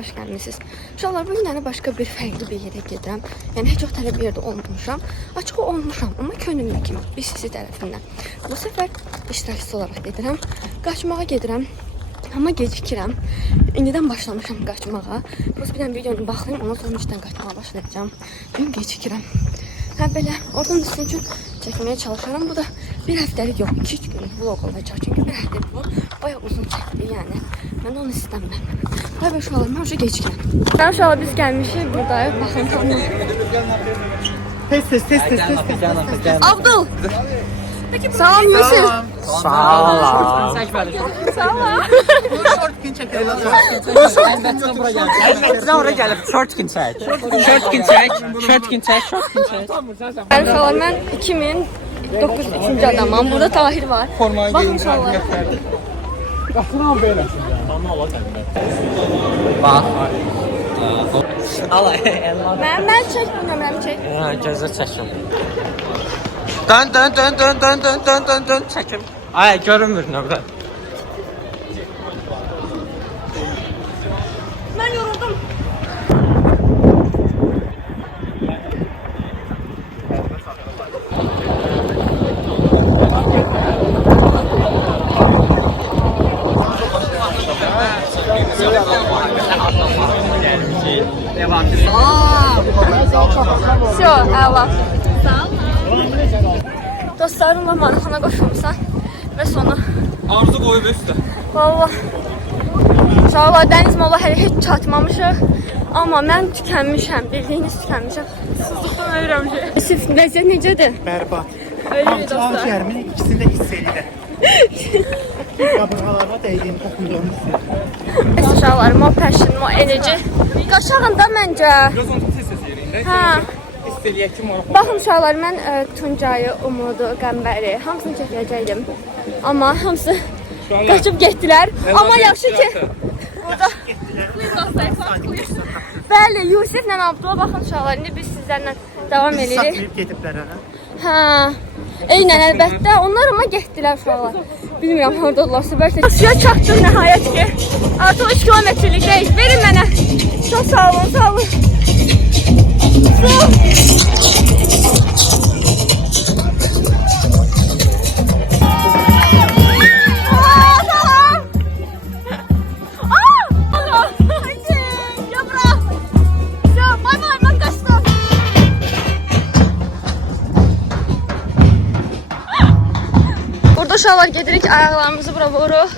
xoş gəlmisiniz. Uşaqlar, bugün yəni başqa bir fərqli bir yerə gedirəm. Yəni heç vaxt hələ bir yerdə olmamışam. Açıq olmuşam, amma könüllü kimi, bir sizi tərəfindən. Bu səfər iştirakçısı olaraq gedirəm. Qaçmağa gedirəm. Amma gecikirəm. İndidən başlamışam qaçmağa. Biz bir dənə videonu baxayım, ondan sonra işdən qaçmağa başlayacağım. Gün gecikirəm. Hə belə, oradan sizin üçün çəkməyə çalışaram. Bu da bir həftəlik yox, 2-3 günlük vlog olacaq. Çünki bir həftəlik vlog bayağı uzun çəkdi, yəni. Mən onu istəmirəm. Hay be uşaqlar, mən uca gecikirəm. Ben uşaqlar biz gəlmişik buradayıq. Baxın tamam. Tez. Abdul. Peki salam Yusuf. Salam. Salam. Shortkin çekelim. Elbette oraya gelip shortkin çek. Shortkin çek. Ben uşaqlar, mən 2009 3-cü adamam. Burada Tahir var. Baxın uşaqlar. Bak. Al. Mən çək bu nömrəmi çək. Gözler çekim. Dön çekim. Ay görünmür nömrə. Ben yoruldum. Все, əla. Dostlarımla maraqana qoşulmuşsan və sonra Arzu koyup üstə. valla uşaqlar dəniz mola hələ heç çatmamışıq. Amma mən tükənmişəm, bildiyiniz tükənmişəm. Sızlıqdan ölürəm ki. Yusuf, vəziyyət necədir? Berbat. Ölürük dostlar. Akciğerimin ikisini de hissedilir. Kaburgalarına değdiğim kokunduğunu hissediyorum. Bəs uşaqlar, mo passion, mo enerji. Qaçağın da məncə. Biraz onu tez yerində. Hə. İstəyək ki, maraqlı. Baxın uşaqlar, mən Tuncayı, Umudu, Qəmbəri hamısını çəkəcəkdim. Amma hamısı qaçıb getdilər. Amma yaxşı ki burada bəli, Yusiflə Abdullah baxın uşaqlar, indi biz sizlərlə davam edirik. Satmayıp gedibler ana. Hə. Eynən əlbəttə, onlar amma getdilər uşaqlar. Bilmirəm harda olurlarsa, bəlkə suya çatdıq nəhayət ki. Artıq 3 kilometrlikdəyik. Verin mənə. Çox sağ olun, sağ olun. Su. Burada uşaqlar gedirik, ayaqlarımızı bura vururuq.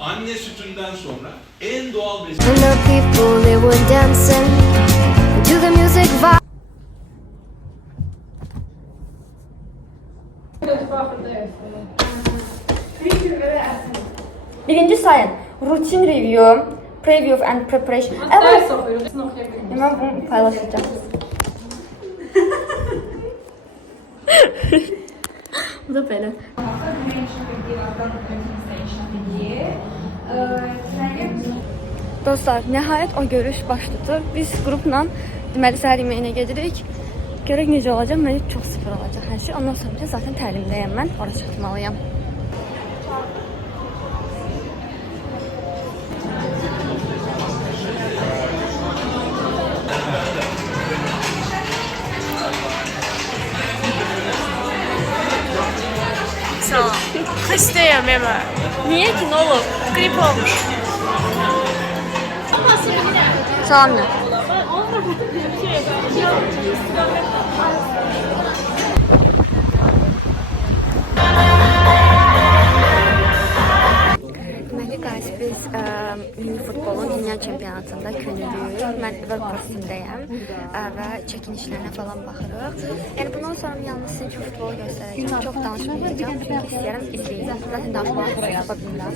Anne sütünden sonra en doğal besin. And the people, they were dancing to the music vibe. Birinci sayın, routine review, preview and preparation. Evet. Ben bunu paylaşacağım. Bu da böyle. Dostlar, nəhayət o görüş başladı. Biz qrupla deməli səhər yeməyinə gedirik. Görək necə olacaq? Məncə çox super olacaq hər şey. Ondan sonra zaten təlimdəyəm mən. Ora çatmalıyam. Hastayım Emma. Niye ki? Ne olur? Grip olmuş. Salam ne? Deməli guys, biz mini futbolun dünya çempionatında könüllüyük. Mən Liverpool 팀dəyəm və çəkinişlərinə falan baxırıq. Yəni bundan sonra yalnız sizin üçün futbolu göstərəcəm. Çox danışmayacağım çünki istəyirəm izləyin. Zaten danışmağı yapa bilmirəm.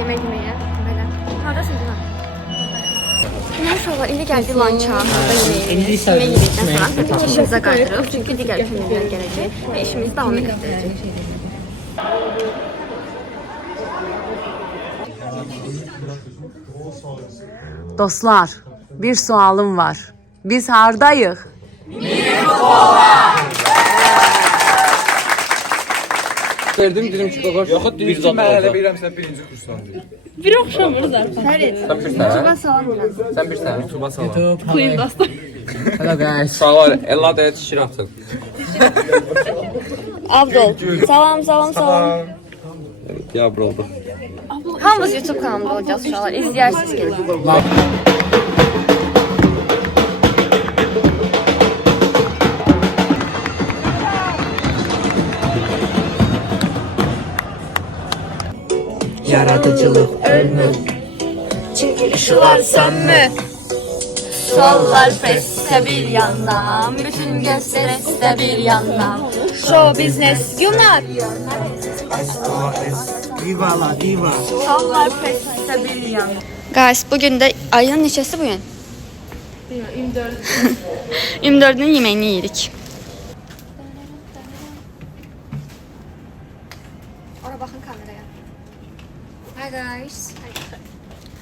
Yemek yemeye. Böyle. Haradasın değil mi? Neyse indi geldi lança. İndi isə Yemək yedikdən içməyə sonra çıxacaq. işimizə qayıdırıq. Çünki digər kömürlər gələcək və işimizi davam etdirəcək. Dostlar, bir sualım var. Biz hardayıq? Verdim dedim ki baba yoxud bir zat mən elə bilirəm sən birinci kursdan deyil. Bir oxşamır zaten. Sən bir sənə. Salam biraz. Sən bir sənə. YouTube'a salam. Queen dostum. Hello guys. Sağ ol. Ella da şir atın. Abdul. Salam, salam, salam. Evet ya bro. Hamımız YouTube kanalında olacağız uşaqlar. İzləyirsiniz gelin. Yaradıcılıq ölmür. Işıqlar sönmür. Sollar presse bir yandan, bütün gösterisi bir yandan. Show business yunar. Viva la viva. Sollar presse bir yandan. Guys, bugün de ayın neçəsi bugün? 24. 24'ün yemeğini yedik. Ora bakın kameraya. Hi guys.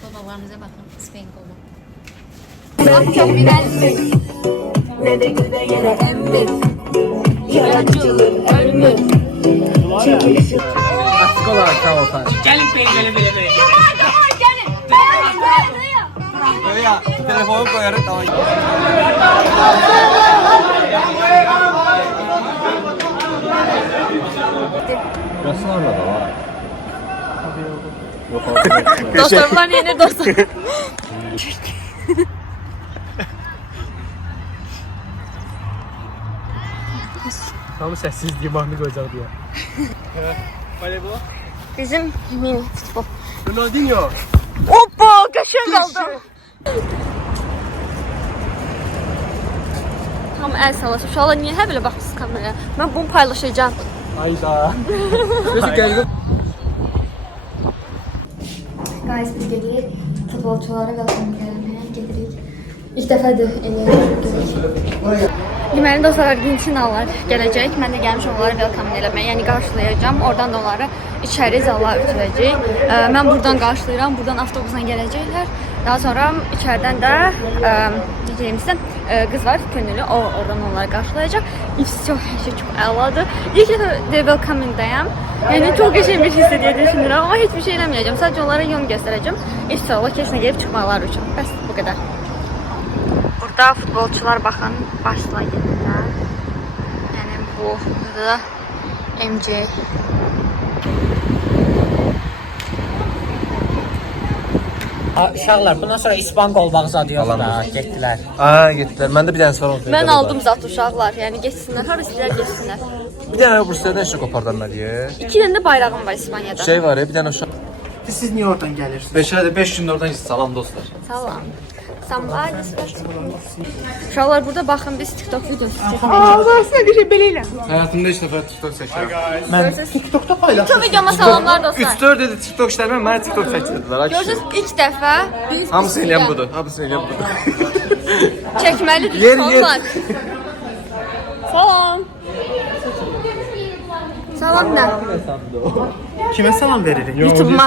Babalarınıza bakın. Spain kolu. Çok bilenmiş. Ne de güne yine emmiş. Yaratıcılık ölmüş. Açıq olaraq sağ olsan. Gəlin belə belə. Ya telefonu koyarım tamam. Dostlarla da var. Dostlarımlar yeni dostlar. Tam sessiz divanı koyacaq deyə. Bizim mini futbol. Ronaldinho. Hoppa kaşın kaldı. Tam el salası. Uşaqlar niyə hə belə baxırsınız kameraya? Mən bunu paylaşacağım. Hayda. Guys biz gedirik. Futbolçulara welcome eləməyə gedirik. İlk dəfədir eləyirik. Deməli dostlar, Argentinalılar gələcək. Mən də gəlmişəm onları welcome eləməyə, yəni qarşılayacağam. Oradan da onları içəri zala ötürəcək. Mən buradan qarşılayıram, buradan avtobusla gələcəklər. Daha sonra içəridən də necə qız var, könüllü, o oradan onları qarşılayacaq. Çox hər şey çox əladır. İlk dəfə də welcome-indəyəm. Yəni çox qəşəng bir his edir düşünürəm, amma heç bir şey eləməyəcəm. Sadəcə onlara yol göstərəcəm. İnşallah kesinə gəlib çıxmaları üçün. Bəs bu qədər. Burada futbolçular baxın başlayırlar. Yəni bu da MJ. Uşaqlar bundan sonra İspan qolbağı zad yox da, getdilər. Aa getdilər. Məndə bir dənə var oldu. Mən aldım zat uşaqlar. Yəni getsinlər, hara istəyirlər getsinlər. Bir dənə Bursa'dan şey qopardan məliyə. 2 dənə də bayrağım var İspaniyada. Şey var ya bir dənə uşaq. Siz niyə oradan gəlirsiniz? 5 gün oradan salam dostlar. Salam. Somebody uşaqlar burada baxın biz TikTok videosu çəkirik. Aslında bir şey belə elə. Həyatımda ilk dəfə TikTok çəkirəm. Mən TikTokda paylaşdım. Bütün videoma salamlar dostlar. 3-4 dedi TikTok işlərimi mənə TikTok çəkdirdilər. Görürsünüz ilk dəfə biz Hamısı eləyən budur. Hamısı eləyən budur. çəkməlidir Yer, sonlar. Salam. Salam nə? Kimə salam veririk? YouTube'ma.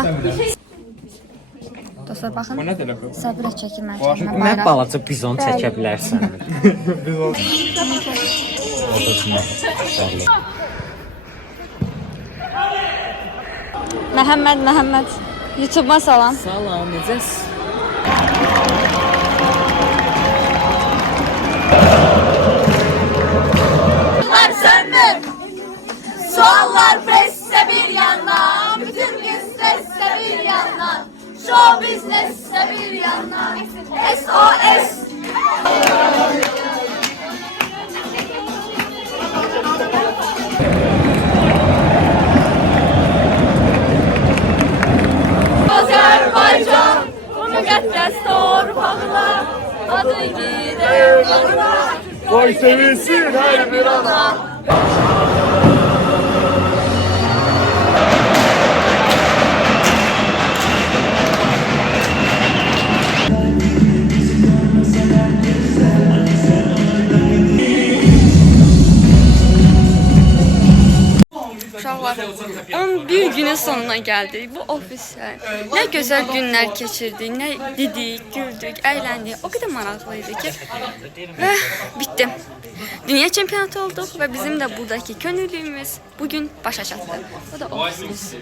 dostlar baxın. Bu nə telefon? Səbirlə çəkin mən Başım çəkin. Nə balaca bizon çəkə bilərsən. Məhəmməd YouTube-ma salam. Salam, necəsiz? Suallar presse bir yandan, bütün gün stresse bir yandan, show business'te bir yandan, SOS. Azerbaycan, bu müqəddəs torpaqlar, adı gider yollar, Koy sevinsin her bir ana. Uşaqlar, 11 günün sonuna gəldik bu ofisdə. Nə gözəl günlər keçirdik, nə dedik, güldük, əyləndik. O qədər maraqlı idi ki, və bitdi. Dünya çempionatı olduq və bizim də buradakı könüllüyümüz bugün başa çatdı. Bu da ofisimiz.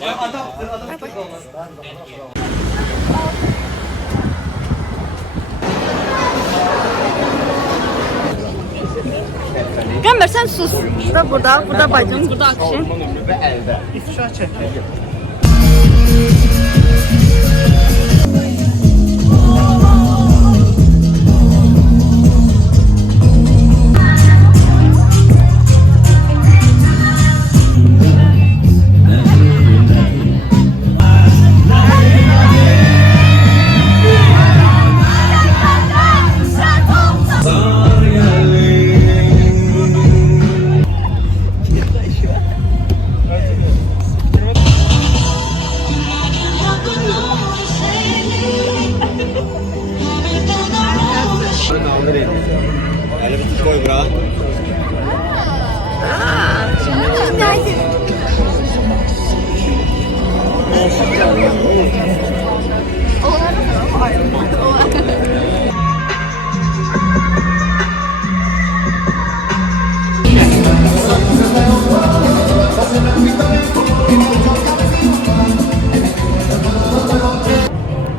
Bye bye. Qəmbər, sən sus. Burada bacım, burada akşin. İfşa çəkir.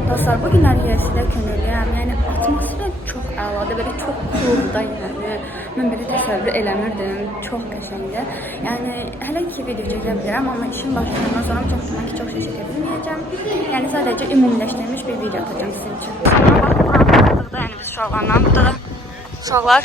Dostlar, bu günlər yersidə könüllüyəm. Yəni atmosfer çox əladır, belə çox coolda yəni. Mən belə təsəvvür eləmirdim. Çox qəşəngdir. Yəni hələ ki video çəkə bilirəm, amma işin başlanandan sonra çox güman ki, çox şey çəkə bilməyəcəm. Yəni sadəcə ümumiləşdirilmiş bir video atacağım sizin üçün. Sonra baxın, burada yəni biz uşaqlarla, burada da uşaqlar